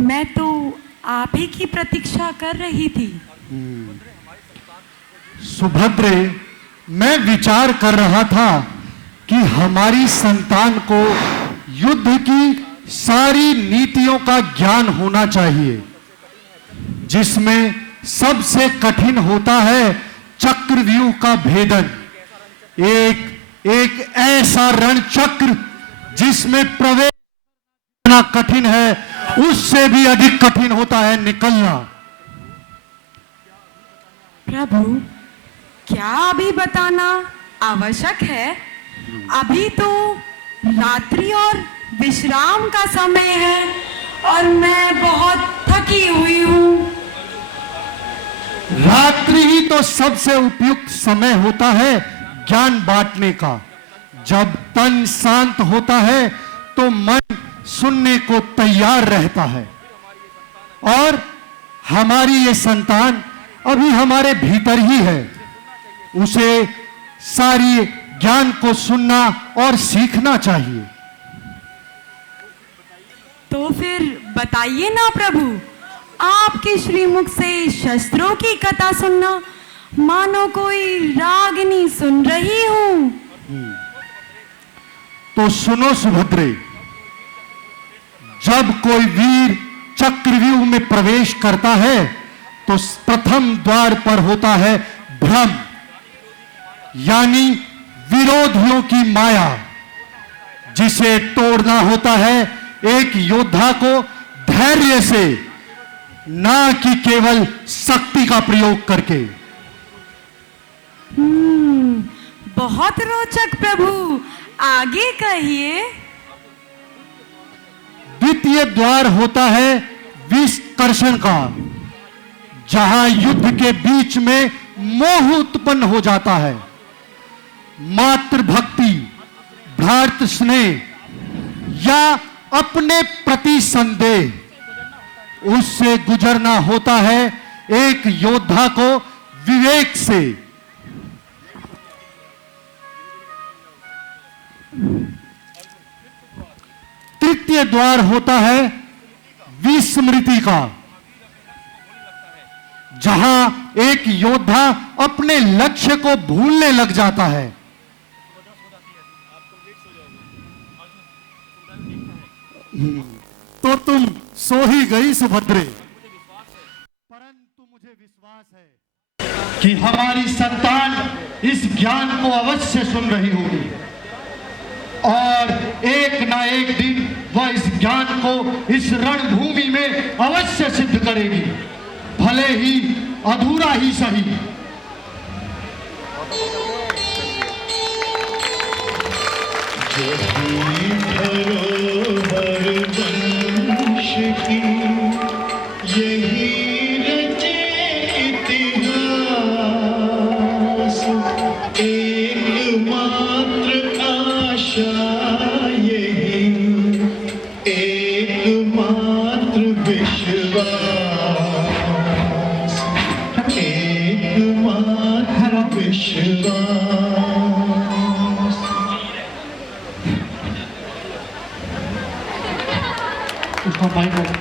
मैं तो आप ही की प्रतीक्षा कर रही थी। सुभद्रे, मैं विचार कर रहा था कि हमारी संतान को युद्ध की सारी नीतियों का ज्ञान होना चाहिए, जिसमें सबसे कठिन होता है चक्रव्यूह का भेदन। एक ऐसा रणचक्र जिसमें प्रवेश करना कठिन है, उससे भी अधिक कठिन होता है निकलना। प्रभु, क्या अभी बताना आवश्यक है? अभी तो रात्रि और विश्राम का समय है और मैं बहुत थकी हुई हूँ। रात्रि ही तो सबसे उपयुक्त समय होता है ज्ञान बांटने का। जब तन शांत होता है तो मन सुनने को तैयार रहता है, और हमारी ये संतान अभी हमारे भीतर ही है। उसे सारी ज्ञान को सुनना और सीखना चाहिए। तो फिर बताइए ना प्रभु, आपके श्रीमुख से शस्त्रों की कथा सुनना मानो कोई रागिनी सुन रही हूं। तो सुनो सुभद्रे, जब कोई वीर चक्रव्यूह में प्रवेश करता है तो प्रथम द्वार पर होता है भ्रम, यानी विरोधियों की माया, जिसे तोड़ना होता है एक योद्धा को धैर्य से, ना कि केवल शक्ति का प्रयोग करके। बहुत रोचक प्रभु, आगे कहिए। द्वितीय द्वार होता है विष्कर्षण का, जहां युद्ध के बीच में मोह उत्पन्न हो जाता है। मातृभक्ति, भ्रातृ स्नेह या अपने प्रति संदेह, उससे गुजरना होता है एक योद्धा को विवेक से। तृतीय द्वार होता है विस्मृति का, जहां एक योद्धा अपने लक्ष्य को भूलने लग जाता है। तो तुम सो ही गई सुभद्रे, परंतु मुझे विश्वास है कि हमारी संतान इस ज्ञान को अवश्य सुन रही होगी, और एक ना एक दिन वह इस ज्ञान को इस रणभूमि में अवश्य सिद्ध करेगी, भले ही अधूरा ही सही। उसका माइक